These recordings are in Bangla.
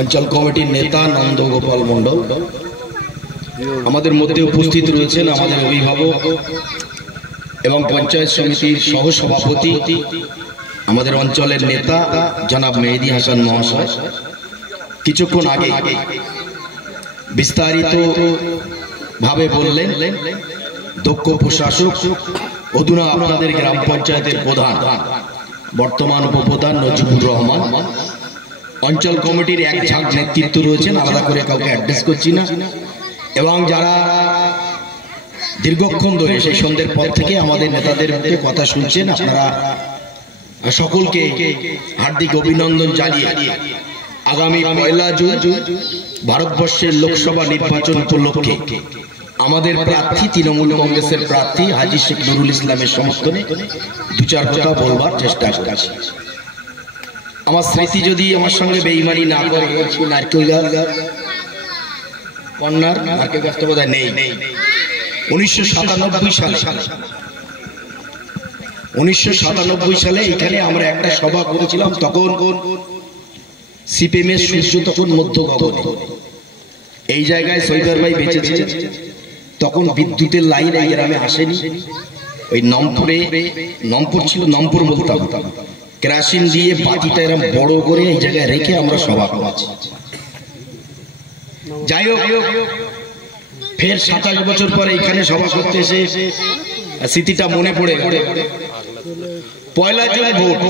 অঞ্চল কমিটির নেতা নন্দগোপাল মণ্ডল আমাদের মধ্যে উপস্থিত রয়েছেন, আমাদের অভিভাবক এবং পঞ্চায়েত সমিতির সহসভাপতি আমাদের অঞ্চলের নেতা জনাব মেহেদি হাসান মহাশয়। কিছুক্ষণ আগে বিস্তারিত ভাবে বললেন দক্ষ প্রশাসক অধুনা আপনাদের গ্রাম পঞ্চায়েতের প্রধান বর্তমান উপপ্রধান নজিবুর রহমান। অঞ্চল কমিটির এক ঝাঁক নেতৃত্ব রয়েছেন, আলাদা করে কাউকে অ্যাড্রেস করছি না, এবং যারা দীর্ঘক্ষণ ধরে সেই সন্ধ্যের পর থেকে আমাদের নেতাদের কথা শুনছেন, আপনারা সকলকে হার্দিক অভিনন্দন জানিয়ে আগামী 1 জুন ভারতবর্ষের লোকসভা নির্বাচন উপলক্ষে আমাদের প্রার্থী তৃণমূল কংগ্রেসের প্রার্থী হাজী শেখ নুরুল ইসলামের সমর্থনে 2-4 কথা বলবার চেষ্টা করছি। আমার স্মৃতি যদি আমার সঙ্গে বেঈমানি না করে, নারকেল গাছ কন্যার নারকেল গাছটা বোধহয় নেই। 1997 সালে এখানে আমরা একটা সভা করেছিলাম। তখন সিপিএমের সূর্য তখন মধ্য গগনে। এই জায়গায় সৈদার ভাই বেঁচেছিলেন। তখন বিদ্যুতের লাইন এই গ্রামে আসেনি। ওই নম্পর ছিল, নম্পর বলতাম, কেরাসিন দিয়ে বাতিটা এরকম বড় করে এই জায়গায় রেখে আমরা সভা করেছি। যাই হোক, ফের 27 বছর পরে এখানে সভা করতে এসে স্মৃতিটা মনে পড়ে। 1 জুন ভোট,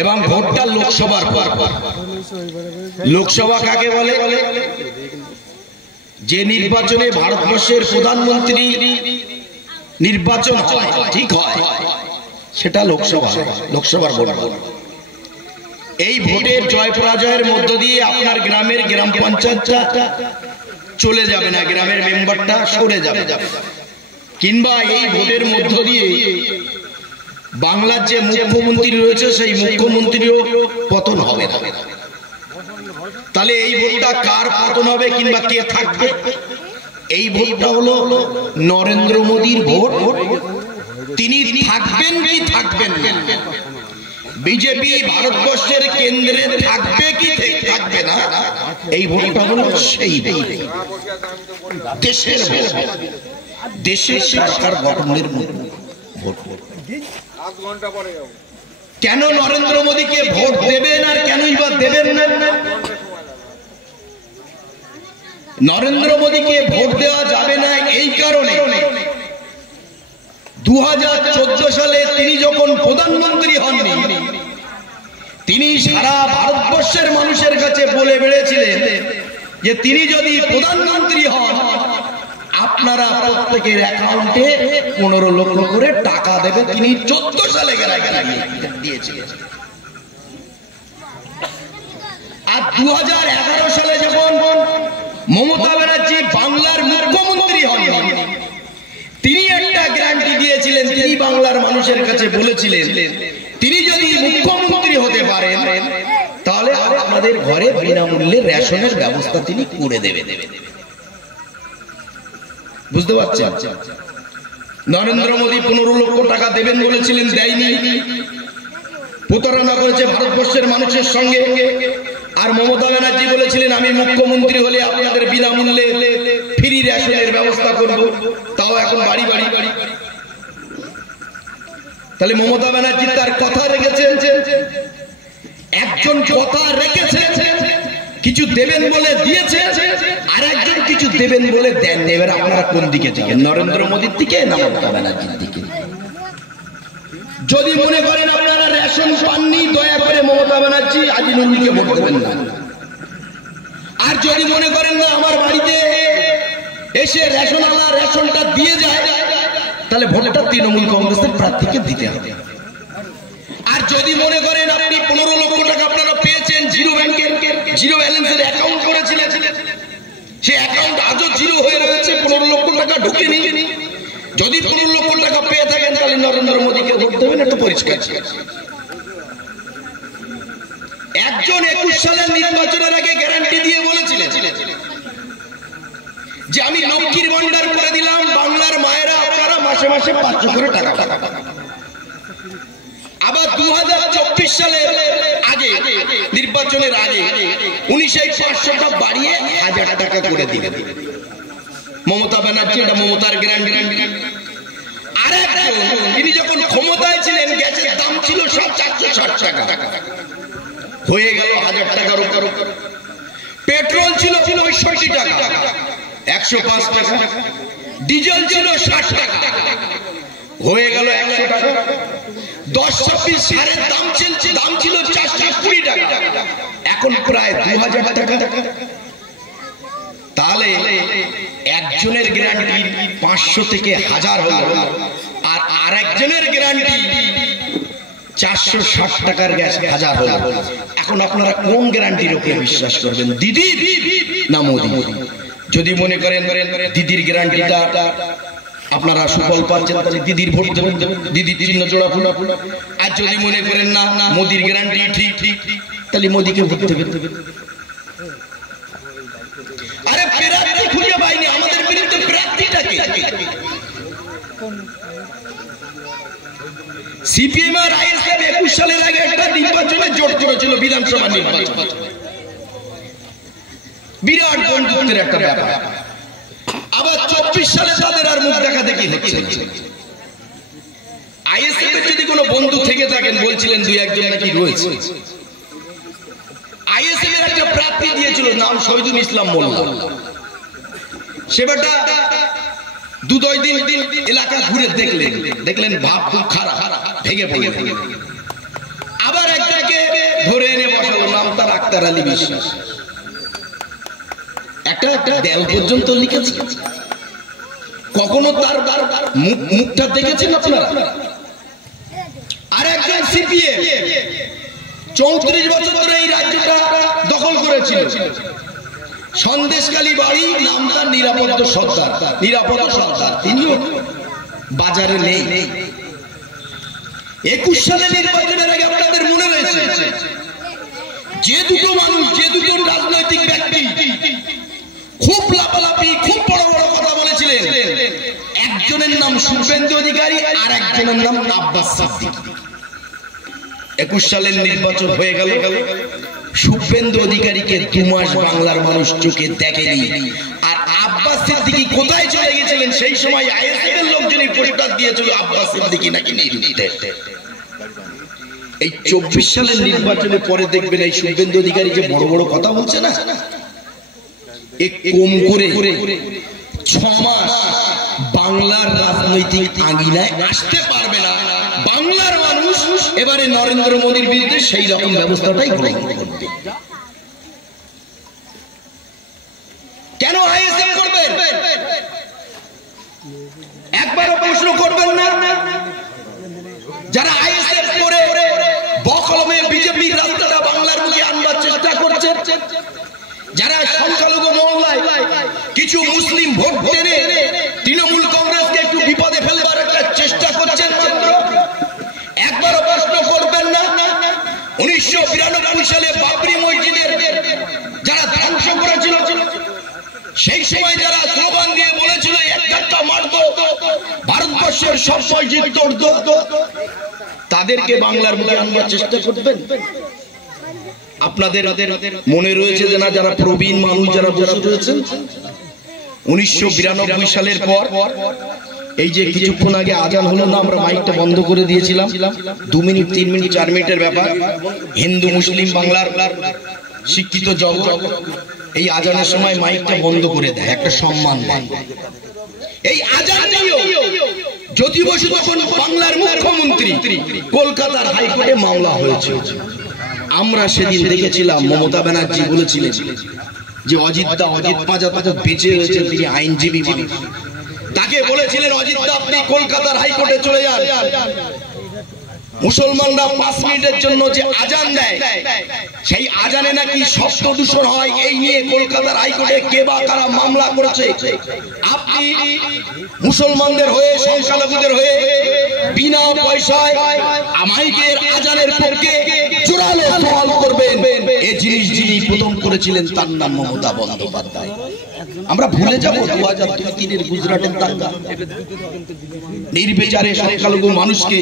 এবং ভোটটা লোকসভার পর। লোকসভা কাকে বলে? যে নির্বাচনে ভারতবর্ষের প্রধানমন্ত্রী নির্বাচন হয়, ঠিক হয়, সেটা লোকসভার ভোট। এই ভোটের জয় পরাজয়ের মধ্য দিয়ে আপনার গ্রামের গ্রাম পঞ্চায়েতটা চলে যাবে না, গ্রামের মেম্বারটা সরে যাবে, কিংবা এই ভোটের মধ্য দিয়ে বাংলার যে মুখ্যমন্ত্রী রয়েছে সেই মুখ্যমন্ত্রীও পতন হবে না। তাহলে এই ভোটটা কার পতন হবে কিংবা কে থাকবে? এই ভোটটা হলো নরেন্দ্র মোদীর ভোট। তিনি থাকবেন কি থাকবেন না? বিজেপি ভারতবর্ষের কেন্দ্রে থাকবে কি থাকবে না? এই ভোটটা হলো সেই দেশের দেশের সরকার গঠনের ভোট। কেন নরেন্দ্র মোদীকে ভোট দেবেন আর কেনই বা দেবেন না? নরেন্দ্র মোদীকে ভোট দেওয়া যাবে না এই কারণে, 2014 সালে তিনি যখন প্রধানমন্ত্রী হননি, তিনি সারা ভারতবর্ষের মানুষের কাছে বলে বেড়েছিলেন যে তিনি যদি প্রধানমন্ত্রী হন আপনারা প্রত্যেকের অ্যাকাউন্টে 15 লক্ষ করে টাকা দেবে। তিনি 14 সালে দিয়েছিলেন। আর 2011 সালে যখন মমতা ব্যানার্জি বাংলার মুখ্যমন্ত্রী হন, তিনি একটা গ্যারান্টি দিয়েছিলেন। তিনি বাংলার মানুষের কাছে বলেছিলেন তিনি যদি মুখ্যমন্ত্রী হতে পারেন তাহলে আপনাদের ঘরে বিনামূল্যে রেশনের ব্যবস্থা তিনি করে দেবেন। বুঝতে পারছেন? নরেন্দ্র মোদী 15 লক্ষ টাকা দেবেন বলেছিলেন, দেয়নি, প্রতারণা করেছে ভারতবর্ষের মানুষের সঙ্গে। আর মমতা ব্যানার্জি বলেছিলেন আমি মুখ্যমন্ত্রী হলে আপনাদের বিনামূল্যে ফ্রি রেশনের ব্যবস্থা করব, তাও এখন বাড়ি বাড়ি। তাহলে মমতা ব্যানার্জি তার কথা রেখেছেন। একজন কথা রেখেছে, কিছু দেবেন বলে দিয়েছে, আর একজন কিছু দেবেন বলে দেন। এবার আপনারা কোন দিকে যাবেন? নরেন্দ্র মোদীর দিকে না মমতা ব্যানার্জির দিকে? যদি মনে করেন আপনারা রেশন পাননি, দয়া করে মমতা ব্যানার্জি আজিনুলকে ভোট দেবেন না। আর যদি মনে করেন না আমার বাড়িতে এসে রেশনওয়ালা রেশনটা দিয়ে যায়, তাহলে ভোটটা তৃণমূল কংগ্রেসের প্রার্থীকে দিতে হবে। আর যদি মনে করেন আপনি 15 লক্ষ টাকা আপনারা পেয়েছেন, জিরো ব্যালেন্সের অ্যাকাউন্ট করেছিলেন, সে অ্যাকাউন্ট আজও জিরো হয়ে রয়েছে, 15 লক্ষ টাকা ঢুকেনি, যদি 15 লক্ষ টাকা পেয়ে থাকেন তাহলে নরেন্দ্র মোদীকে ভোট দেবেন। একটু পরিষ্কার। একজন 21 সালের নির্বাচনের আগে গ্যারান্টি দিয়ে বলেছিলেন যে আমি লক্ষ্মীর ভান্ডার করে দিলাম, বাংলার মায়েরা আপনারা মাসে মাসে 500 করে টাকা পাবেন। আবার 2024 সালের আগে নির্বাচনের আগে উনি সেই 500টা বাড়িয়ে 1000 টাকা করে দিলেন। মমতা ব্যানার্জি, এটা মমতার গ্র্যান্ড। আরেকজন তিনি যখন ক্ষমতায় ছিলেন গ্যাসের দাম ছিল সব 460 টাকা, হয়ে গেল 1000 টাকার উপর। পেট্রোল ছিল 65 টাকা, 105 টাকা। ডিজেল ছিল 60 টাকা, হয়ে গেল 100 টাকা। 10-26 সারের দাম ছিল 420 টাকা, এখন প্রায় 2000 টাকা। তাহলে একজনের গ্যারান্টি 500 থেকে 1000 হলো, আর আরেকজনের গ্যারান্টি 460 টাকার গ্যাস 1000 হলো। এখন আপনারা কোন গ্যারান্টির উপরে বিশ্বাস করবেন, দিদি না মোদি? যদি মনে করেন দিদির গ্যারান্টিটা আপনারা সুফল পাচ্ছেন, তাহলে দিদির ভোট দেবেন, দিদির চিহ্ন জোড়া ফুল। আর যদি মনে করেন না মোদির গ্যারান্টি ঠিক, তাহলে মোদিকে ভোট দেবেন। আরে প্রার্থী খুঁজে পাইনি, আমাদের বিরুদ্ধে প্রার্থীটাকে সিপিএম আর আইএসএফ 21 সালের আগে একটা নির্বাচনে জোট করেছিল, বিধানসভা নির্বাচন। বিরাট বন্ধুত্বের একটা ব্যাপার। আবার 24 সালে তাদের আর মুখ দেখা দেখি হচ্ছে। আইএসএফ এর যদি কোনো বন্ধু থেকে থাকেন, বলছিলেন 2-1 নাকি রয়েছে। আইএসএফ এর একটা প্রার্থী দিয়েছিল, নাম শহীদুল ইসলাম মোল্লা। সেবাটা 2-2 দিন এলাকা ঘুরে দেখলেন ভাব খুব খারাপ, ভেঙে পড়ে। আবার একজনকে ধরে এনে বসালো, নাম তার আক্তার আলী বিশ্বাস। একটা দেয়াল পর্যন্ত লিখেছে। কখনো তার মুখটা দেখেছেন আপনারা? আর একজন সিপিএম 34 বছর ধরে এই রাজ্যটা দখল করেছিল, সন্দেশখালী বাড়ি, নাম তার নিরাপদ সর্দার। তিনিও বাজারে নেই। 21 সালে নির্বাচনের আগে আপনাদের মনে রয়েছে যে দুটো মানুষ, যে দুটো রাজনৈতিক ব্যক্তি খুব লাফালাফি, খুব বড় বড় কথা বলেছিলেন, একজনের নাম শুভেন্দু অধিকারী আর একজনের নাম আব্বাস সিদ্দিকী। 21 সালের নির্বাচন হয়ে গেল, শুভেন্দু অধিকারীকে 2 মাস বাংলার মানুষ চোখে দেখেনি। আর আব্বাস সিদ্দিকী কোথায় চলে গেছিলেন? সেই সময় আইএসএফ এর লোকজনই পোস্টার দিয়েছিল আব্বাস সিদ্দিকী নাকি নির্দোষ। এই 24 সালের নির্বাচনের পরে দেখবেন এই শুভেন্দু অধিকারী যে বড় বড় কথা বলছে না, কম করে 6 মাস বাংলার রাজনৈতিক আঙিনায় আসতে পারবে না। বাংলার মানুষ এবারে নরেন্দ্র মোদীর বিরুদ্ধে সেই রকম ব্যবস্থাটাই গ্রহণ করবে। কেন আইএসএফ করবেন? একবারও প্রশ্ন করবেন না? যারা আইএসএফ করে বকলমে বিজেপির রাস্তাটা বাংলার মুখে আনবার চেষ্টা করছে, যারা সংখ্যালঘু মহল্লায় কিছু মুসলিম ভোট টেনে তৃণমূল কংগ্রেসকে একটু বিপদে ফেলবার একটা চেষ্টা করছেন, একবারও প্রশ্ন করবেন না? 1992 সালে বাবরি মসজিদের যারা ধ্বংস করেছিল, সেই সময় যারা স্লোগান দিয়ে বলেছিল এক ধাক্কা মারতো, ভারতবর্ষের সব মসজিদ তড়তো, তাদেরকে বাংলার মুখে আনবার চেষ্টা করবেন? আপনাদের মনে রয়েছে যে না, যারা প্রবীণ মানুষ যারা বসে রয়েছেন, 1992 সালের পর এই যে কিছুক্ষণ আগে আজান হলো না, আমরা মাইকটা বন্ধ করে দিয়েছিলাম। 2 মিনিট 3 মিনিট 4 মিনিটের ব্যাপার। হিন্দু মুসলিম বাংলার শিক্ষিত জগৎ এই আজানের সময় মাইকটা বন্ধ করে দেয়, একটা সম্মান দেয়। এই আজান দিয়েও জ্যোতি বসু তখন বাংলার মুখ্যমন্ত্রী, কলকাতার হাইকোর্টে মামলা হয়েছে। আমরা সেদিন দেখেছিলাম মমতা ব্যানার্জি বলেছিলেন যে অজিত পাঁজা বেঁচে হয়েছে, তিনি আইনজীবী, তাকে বলেছিলেন অজিত দা আপনি কলকাতার হাইকোর্টে চলে যান। মুসলমানরা 5 মিনিটের জন্য যে আজান দেয়, সেই আজানে নাকি শব্দ দূষণ হয়, এই নিয়ে কলকাতার হাইকোর্টে কে বা কারা মামলা করেছে। আপনি মুসলমানদের হয়ে, সংখ্যালঘুদের হয়ে বিনা পয়সায় মাইকের আজানের পক্ষে জোরালো সওয়াল করবেন, এই জিনিস যিনি প্রথম করেছিলেন তার নাম মমতা বন্দ্যোপাধ্যায়। আমরা ভুলে যাব 2003-এর গুজরাটের দাঙ্গা, নির্বিচারে সংখ্যালঘু মানুষকে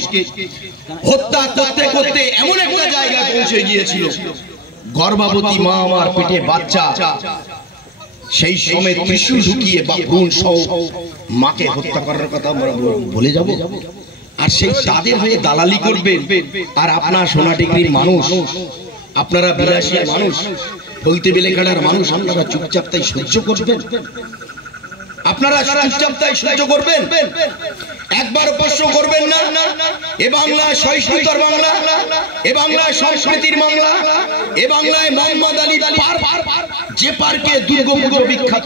হত্যা করতে করতে এমন একটা জায়গায় পৌঁছে গিয়েছিল গর্ভবতী মা আমার পেটে বাচ্চা, সেই সময় ত্রিশূল ঢুকিয়ে বা খুন সহ মাকে হত্যা করার কথা আমরা বলে যাব? আর সেই তাদের হয়ে দালালি করবেন। আর আপনার সোনাডিগ্রির মানুষ, আপনারা বিলাসীর মানুষ, বলতে বেলেখানার মানুষ, আপনারা চুপচাপ তাই সহ্য করবেন? আপনারা চুপচাপ তাই সহ্য করবেন? একবার প্রশ্ন করবেন না এ বাংলায় সহিষ্ণুতার বাংলা, এ বাংলায় সংস্কৃতির বাংলা, এ বাংলায় মোহাম্মদ আলী যে পার্কে দুর্গাপুজো বিখ্যাত,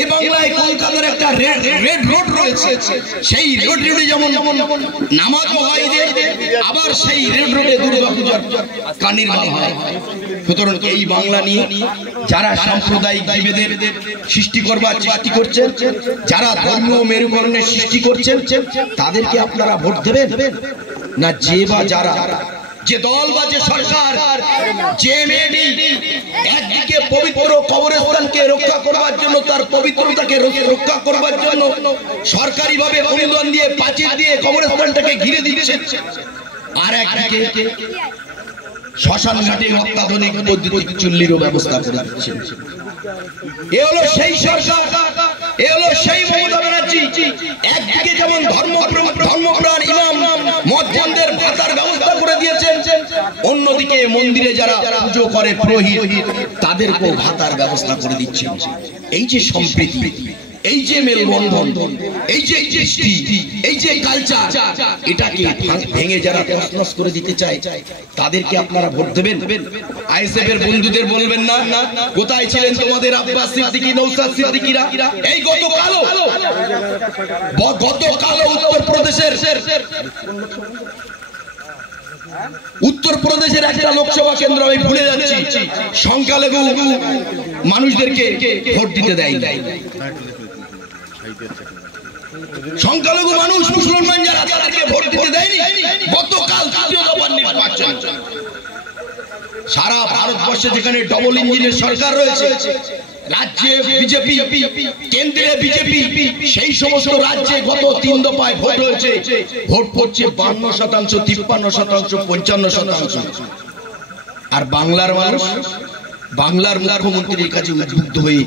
এ বাংলায় কলকাতার একটা রেড রোড রয়েছে, সেই রেড রোডে যেমন নামাজও হয়, আবার সেই রেড রোডে দুর্গাপূজার কার্নিভাল হয়। সুতরাং এই বাংলা নিয়ে যারা সাম্প্রদায়িক বিভেদের সৃষ্টি করবার চেষ্টা করছেন, যারা ধর্মীয় মেরুকরণের সৃষ্টি করছেন, তাদেরকে আপনারা ভোট দেবেন না? যে বা যারা, যে দল বা যে সরকার, যে মেয়েটি একদিকে পবিত্র কবরস্থানকে রক্ষা করবার জন্য, তার পবিত্রতাকে রক্ষা করবার জন্য সরকারিভাবে অনুদান দিয়ে, পাঁচিল দিয়ে কবরস্থানটাকে ঘিরে দিচ্ছে, আর একদিকে শ্মশান ঘাটে অত্যাধুনিক বৈদ্যুতিক চুল্লিরও ব্যবস্থা করে দিচ্ছেন। এ হলো সেই সরকার, এ হলো সেই মমতা ব্যানার্জি। একদিকে যেমন ধর্মপ্রাণ ইমাম মুয়াজ্জিনদের ভাতার ব্যবস্থা করে দিয়েছেন, অন্যদিকে মন্দিরে যারা পুজো করে পুরোহিত, তাদেরকেও ভাতার ব্যবস্থা করে দিচ্ছেন। এই যে সম্প্রীতি, এই যে মেলবন্ধন, এই যে কৃষ্টি, এই যে কালচার, এটাকে ভেঙে যারা তছনছ করে দিতে চায়, তাদেরকে আপনারা ভোট দেবেন? আইএসএফ এর বন্ধুদের বলবেন না কোথায় ছিলেন তোমাদের আব্বাস সিদ্দিকী, নওশাদ সিদ্দিকীরা? এই গতকালও উত্তর প্রদেশের একটা লোকসভা কেন্দ্র, আমি ভুলে যাচ্ছি, সংখ্যালঘু মানুষদেরকে ভোট দিতে দেয়। সংখ্যালঘু মানুষ, মুসলমান যারা, তাদেরকে ভোট দিতে দেয়নি। গতকাল তৃতীয় দফার নির্বাচন, সারা ভারতবর্ষে যেখানে ডবল ইঞ্জিনের সরকার রয়েছে, রাজ্যে বিজেপি, কেন্দ্রে বিজেপি, সেই সমস্ত রাজ্যে গত 3 দফায় ভোট হয়েছে। ভোট পড়ছে 52%, 53%, 55%। আর বাংলার মানুষ, বাংলার মুখ্যমন্ত্রীর কাছে উদ্বুদ্ধ হয়ে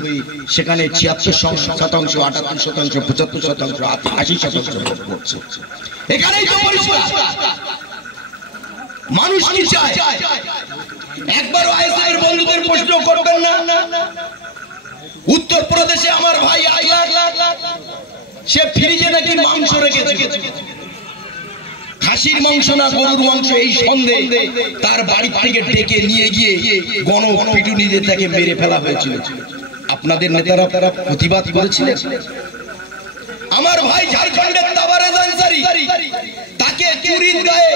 সেখানে 76%, 78%, 75%, 80% ভোট পড়ছে। এখানেই তো মানুষ কি চায়? একবার আইএসআই এর বন্ধুদের প্রশ্ন করবেন না? উত্তর প্রদেশে আমার ভাই সে ফ্রিজে নাকি মাংস রেখেছে, খাসির মাংস না গরুর মাংস, এই সন্দেহে তার বাড়ি থেকে ডেকে নিয়ে গিয়ে গণপিটুনি দিয়ে তাকে মেরে ফেলা হয়েছিল। আপনাদের নেতারা তারা প্রতিবাদ করেছিলেন। আমার ভাই ঝাড়খণ্ডের তাবারেজ আনসারী, তাকে চুরির গায়ে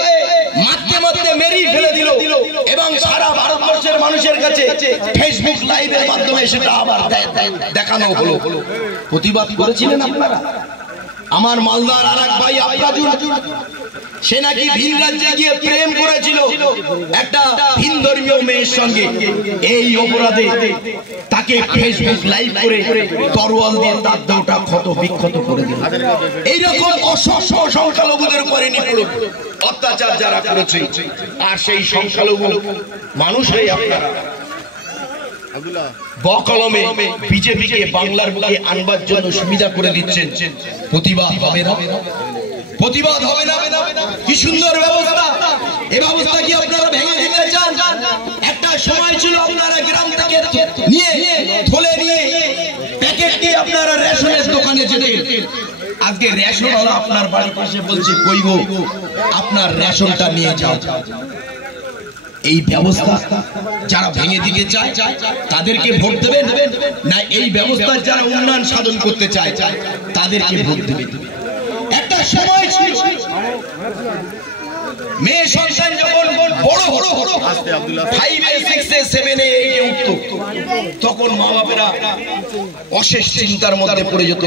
মারতে মারতে মেরেই ফেলে দিল, এবং সারা ভারতবর্ষের মানুষের কাছে ফেসবুক লাইভের মাধ্যমে সেটা আবার দেখানো হলো। প্রতিবাদ করেছিলেন আপনারা? আমার মালদার আর এক ভাই আফরাজুল, সে নাকি ভিন রাজ্যে গিয়ে প্রেম করেছিল একটা ভিন ধর্মীয় মেয়ের সঙ্গে। এই অপরাধে তাকে ফেসবুক লাইভ করে তরোয়াল দিয়ে তার দেহটা ক্ষত বিক্ষত করে দিল। এইরকম অসংখ্য সংখ্যালঘুদের উপরে অত্যাচার যারা করেছে, আর সেই সংখ্যালঘু মানুষ হয়ে আপনারা বকলমে বিজেপিকে বাংলার বুকে আনবার জন্য সুবিধা করে দিচ্ছেন। প্রতিবাদ হবে না? প্রতিবাদ হবে না? কি সুন্দর ব্যবস্থা! এই ব্যবস্থা কি আপনারা ভেঙে দিতে চান? একটা সময় ছিল আপনারা গ্রাম থেকে নিয়ে থলে নিয়ে প্যাকেট দিয়ে আপনারা রেশনের দোকানে যেতেন। আজকে রেশন হলো আপনার বাড়ির পাশে বলছে কই গো আপনার রেশনটা নিয়ে যাও। এই ব্যবস্থা যারা ভেঙে দিতে চায় তাদেরকে ভোট দেবেন না এই ব্যবস্থার যারা উন্নয়ন সাধন করতে চায় তাদেরকে ভোট দেবেন? একটা সময় ছিল মেয়ে সন্তান যখন বড় বড় 5 এ 6 এ 7 এ উঠতো, তখন মা বাবারা অশেষ চিন্তার মধ্যে পড়ে যেত,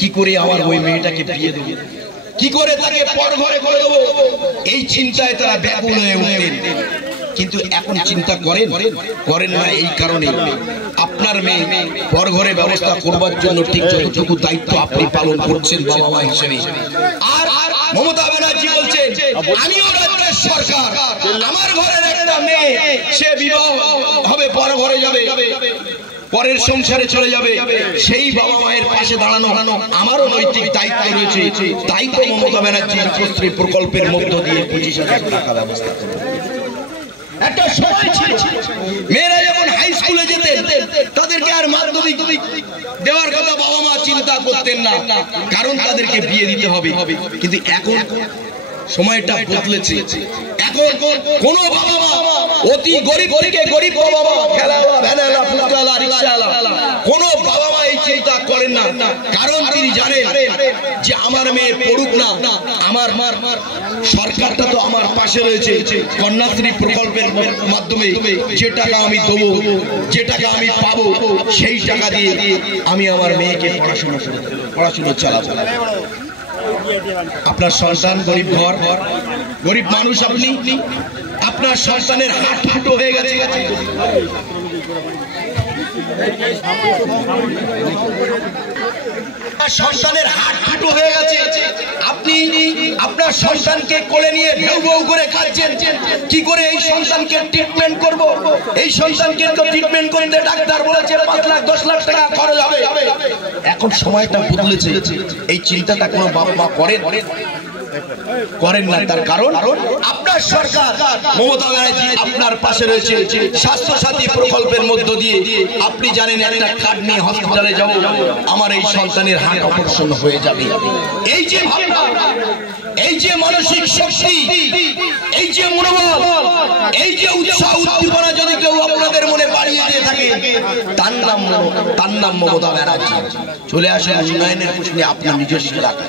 কি করে আমার ওই মেয়েটাকে বিয়ে দেবো, কি করে তাকে পর ঘরে করে দেবো, এই চিন্তায় তারা ব্যাকুল হয়ে উঠতেন। কিন্তু এখন চিন্তা করেন না এই কারণে আপনার মেয়ে পর ঘরে ব্যবস্থা করবার জন্য ঠিক যতটুকু দায়িত্ব আপনি পালন করছেন বাবা মা হিসেবে। আর মমতা ব্যানার্জি বলছেন আমিও রাজ্যের সরকার, আমার ঘরের একটা মেয়ে সে বিবাহ হয়ে যাবে, পরের সংসারে চলে যাবে, সেই বাবা মায়ের পাশে দাঁড়ানো আমারও নৈতিক দায়িত্ব রয়েছে। তাই তো মমতা ব্যানার্জি রূপশ্রী প্রকল্পের মধ্য দিয়ে 25,000 টাকা ব্যবস্থা করবে। একটা সময় ছিল মেয়েরা যখন হাই স্কুলে যেতেন তাদেরকে আর মাধ্যমিক দেওয়ার কথা বাবা মা চিন্তা করতেন না, কারণ তাদেরকে বিয়ে দিতে হবে। কিন্তু এখন সময়টা বদলেছে। এখন কোন বাবা মা অতি গরিব থেকে গরিব বাবা মা, খেলাওয়ালা, ভ্যানওয়ালা, ফুটওয়ালা, রিকশাওয়ালা, কোন বাবা মা এই চিন্তা করেন না। কারণ তিনি জানেন যে আমার মেয়ে পড়ুক না, আমার সরকারটা তো আমার পাশে রয়েছে। কন্যাশ্রী প্রকল্পের মাধ্যমে যে টাকা আমি দেবো, যে টাকা আমি পাবো, সেই টাকা দিয়ে আমি আমার মেয়েকে পড়াশোনা চালাবো। আপনার সন্তান গরিব ঘর, গরিব মানুষ, আপনি আপনার সন্তানের হাত ফুটো হয়ে গেছে, সন্তানের হাত ফুটো হয়ে গেছে, আপনি আপনার সন্তানকে কোলে নিয়ে ভেউ ভেউ করে কাঁদছেন। কি করে এই সন্তানকে ট্রিটমেন্ট করব? এই সন্তানকে তো ট্রিটমেন্ট করতে ডাক্তার বলেছে 5 লাখ 10 লাখ টাকা খরচ হবে। এখন সময়টা বদলেছে, এই চিন্তাটা কোনো বাবা মা করেন না। তার কারণ আপনার সরকার মমতা ব্যানার্জি আপনার পাশে রয়েছে। স্বাস্থ্য সাথী প্রকল্পের মধ্য দিয়ে আপনি জানেন একটা কার্ড নিয়ে হসপিটালে যাব, আমার এই সন্তানের হার্ট অপারেশন হয়ে যাবে। এই যে ভাবনা, এই যে মানসিক শক্তি, এই যে মনোবল, এই যে উৎসাহ উদ্দীপনা যদি কেউ আপনাদের মনে বাড়িয়ে দিয়ে থাকে, তার নাম মমতা ব্যানার্জি। চলে আসেন উন্নয়নের প্রশ্নে আপনার নিজস্ব এলাকা।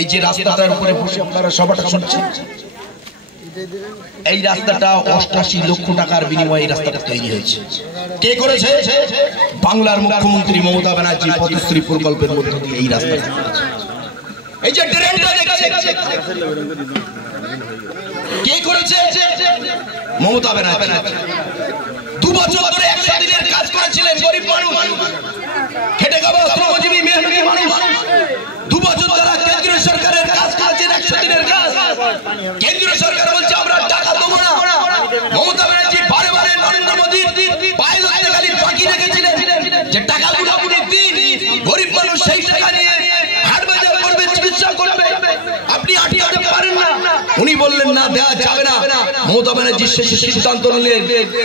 এই যে রাস্তাটার উপরে বসে আপনারা সবাটা শুনছেন, এই রাস্তাটা 88 লক্ষ টাকার বিনিময়ে এই রাস্তাটা তৈরি হয়েছে। কে করেছে? বাংলার মুখ্যমন্ত্রী মমতা ব্যানার্জি পথশ্রী প্রকল্পের মধ্যে দিয়ে এই রাস্তাটা করেছে। এই যে ট্রেনটা দেখছেন, কে করেছে? মমতা ব্যানার্জি। 2 বছর ধরে 100 দিনের কাজ করেছিলেন গরিব মানুষ, খেটে খাওয়া শ্রমজীবী মেহনতি মানুষ। 2 বছর ধরে কেন্দ্রীয় সরকারের কাজ করেছেন, 100 দিনের কাজ। কেন্দ্রীয় সরকার বলছে আমরা টাকা দেবো না। মমতা ব্যানার্জি বারে বারে নরেন্দ্র মোদীর পায়ে ধরে খালি বাকি রেখেছিলেন যে টাকাগুলো আপনি দিন, গরিব মানুষ সেই টাকা নিয়ে হাট বাজার করবে, চিকিৎসা করবে, আপনি আটকাতে পারেন না। উনি বললেন না, দেওয়া যাবে না। মমতা ব্যানার্জি শেষে সিদ্ধান্ত নিলেন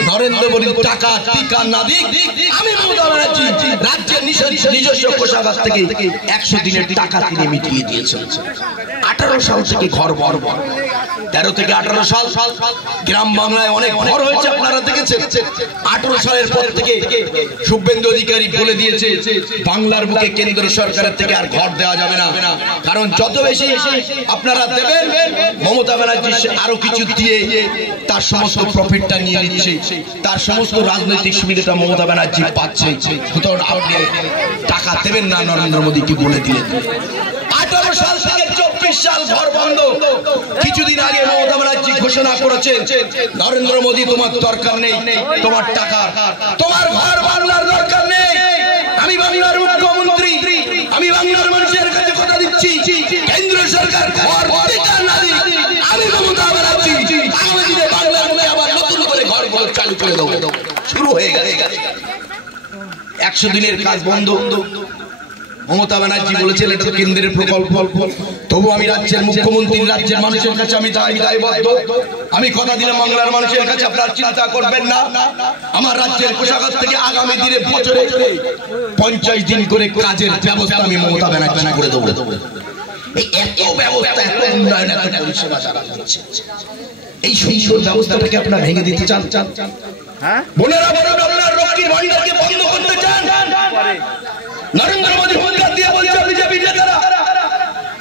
নরেন্দ্র মোদীর টাকা টিকা না দিক, আমি মমতা ব্যানার্জি রাজ্যের নিজস্ব কোষাগার থেকে 100 দিনের টাকা তিনি মিটিয়ে দিয়েছেন। 18 সাল থেকে ঘর বড় 13 থেকে 18 সাল গ্রাম বাংলায় অনেক ঘর হয়েছে, আপনারা দেখেছেন। 18 সালের পর থেকে শুভেন্দু অধিকারী বলে দিয়েছে বাংলার বুকে কেন্দ্র সরকারের থেকে আর ঘর দেওয়া যাবে না। কারণ যত বেশি আপনারা দেবেন, মমতা ব্যানার্জি আরো কিছু দিয়ে তার সমস্ত প্রফিটটা নিয়ে নিচ্ছে, তার সমস্ত রাজনৈতিক সুবিধাটা মমতা ব্যানার্জি পাচ্ছে। সুতরাং আপনি টাকা দেবেন না, নরেন্দ্র মোদীকে বলে দিলেন। 18 সাল থেকে 24 সাল ঘর বন্ধ। কিছুদিন আগে মমতা ব্যানার্জি ঘোষণা করেছেন নরেন্দ্র মোদী তোমার দরকার নেই, তোমার টাকা, তোমার ঘর বাংলার দরকার নেই। আমি বাংলার মুখ্যমন্ত্রী, আমি বাংলার মানুষের কাছে কথা দিচ্ছি, কেন্দ্র সরকার ঘর না দিক, আমি মমতা ব্যানার্জি আগামী দিনে বাংলার মধ্যে আবার নতুন করে ঘরগুলো চালু করে দেবো। শুরু হয়ে গেছে 100 দিনের কাজ বন্ধ। মমতা ব্যানার্জি বলেছেন এটা তো কেন্দ্রের প্রকল্প, তবু আমি রাজ্যের মুখ্যমন্ত্রী, রাজ্যের মানুষের কাছে আমি দায়বদ্ধ। আমি কথা দিলাম বাংলার মানুষের কাছে আপনারা চিন্তা করবেন না, আমার রাজ্যের কোষাগার থেকে আগামী দিনে বছরে 50 দিন করে কাজের ব্যবস্থা আমি মমতা ব্যানার্জি করে দেবো। এত ব্যবস্থা, এত উন্নয়ন, এত পরিষেবা যারা হচ্ছে, এই সুন্দর ব্যবস্থাটাকে আপনারা ভেঙে দিতে চান? বোনেরা বলুন, আপনার লক্ষ্মীর ভান্ডারকে বন্ধ করতে চান? নরেন্দ্র মোদী হুঙ্কার দিয়ে বলছে বিজেপি নেতারা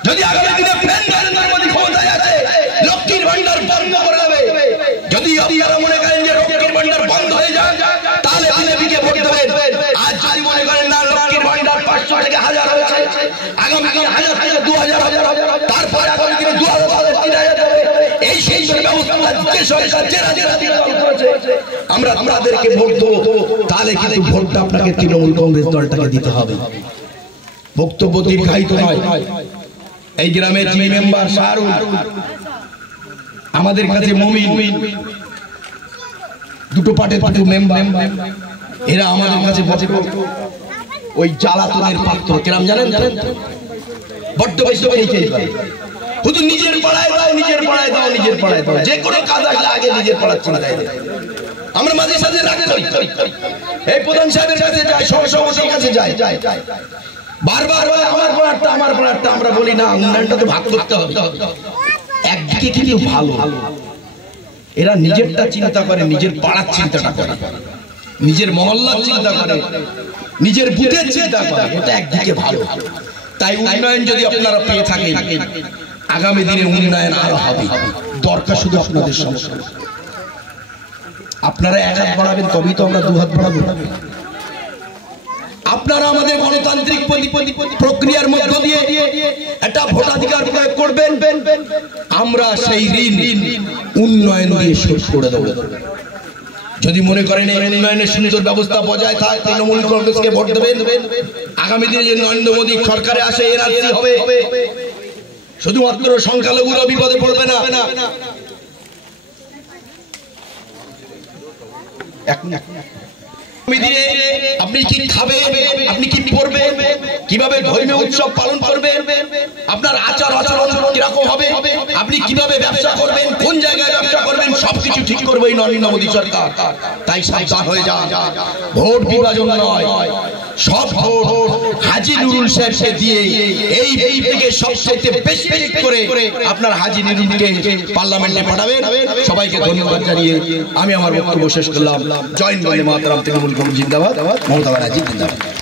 যদি আগামী দিনে ফের নরেন্দ্র মোদী ক্ষমতায় আসে লক্ষ্মীর ভান্ডার বন্ধ করে দেবে। যদি আপনারা মনে করেন যে লক্ষ্মীর ভান্ডার বন্ধ হয়ে যায় তাহলে বিজেপিকে ভোট দেবেন। আজ যদি মনে করেন না লক্ষ্মীর ভান্ডার 500 থেকে 1000 হয়েছে, আগামী দিনে 1000 থেকে 2000 হবে, তারপরে আগামী দিনে 2000 3000 দেবে। এই সেই ব্যবস্থা যে সরকার যে রাজনীতি করেছে আমরা আমাদেরকে ভোট দেবো, তাহলে কিন্তু ভোটটা আপনাকে তৃণমূল কংগ্রেস দলটাকে দিতে হবে। বক্তব্য দীর্ঘায়িত নয়। এই গ্রামের যিনি মেম্বার শাহরুল, আমাদের কাছে মমিন দুটো পার্টির দুটো মেম্বার, এরা আমাদের কাছে বসে ওই জ্বালাতনের পাত্র কেরাম জানেন, বড্ড বেশি শুধু নিজের পাড়ায় দাও, নিজের পাড়ায় দাও, নিজের পাড়ায় দাও, যে কোনো কাজ আসলে আগে নিজের পাড়ার চিন্তায় দেয়। আমরা মাঝে সাঝে রাখতে এই প্রধান সাহেবের কাছে যাই, সহসভাপতির কাছে যাই, বারবার আমার পাড়ারটা আমার পাড়ারটা, আমরা বলি না উন্নয়নটা তো ভাগ করতে হবে। একদিকে কিন্তু ভালো, এরা নিজেরটা চিন্তা করে, নিজের পাড়ার চিন্তাটা করে, নিজের মহল্লার চিন্তা করে, নিজের বুথের চিন্তা করে, এটা একদিকে ভালো। তাই উন্নয়ন যদি আপনারা পেয়ে থাকেন, আগামী দিনে উন্নয়ন আরো হবে। দরকার শুধু আপনাদের সমস্যা, আপনারা এক হাত বাড়াবেন তবেই তো আমরা দু হাত বাড়াবো। আপনারা আমাদের গণতান্ত্রিক প্রক্রিয়ার মধ্য দিয়ে একটা ভোটাধিকার প্রয়োগ করবেন, আমরা সেই ঋণ উন্নয়ন দিয়ে শোধ করে দেব। যদি মনে করেন এই উন্নয়নের সুন্দর ব্যবস্থা বজায় থাকে, তৃণমূল কংগ্রেসকে ভোট দেবেন। আগামী দিনে যে নরেন্দ্র মোদী সরকারে আসে এনআরসি হবে, শুধুমাত্র সংখ্যালঘুরা বিপদে পড়বে না। আপনি কি খাবেন, আপনি কি পড়বেন, কিভাবে ধর্মীয় উৎসব পালন করবেন, আপনার আচার আচরণ কিরকম হবে, আপনি কিভাবে ব্যবসা করবেন, কোন জায়গায় ব্যবসা করবেন, সবকিছু ঠিক করবে এই নরেন্দ্র মোদী সরকার। তাই সাবধান হয়ে যান, ভোট বিভাজন নয়, সব ভোট হাজী নুরুল সাহেবকে দিয়ে এই থেকে সবচেয়ে বেশি করে আপনার হাজী নুরুলকে পার্লামেন্টে পাঠাবেন। সবাইকে ধন্যবাদ জানিয়ে আমি আমার বক্তব্য শেষ করলাম। জয় বন্দে মাতরম, তৃণমূল কংগ্রেস জিন্দাবাদ, মমতা ব্যানার্জি জিন্দাবাদ।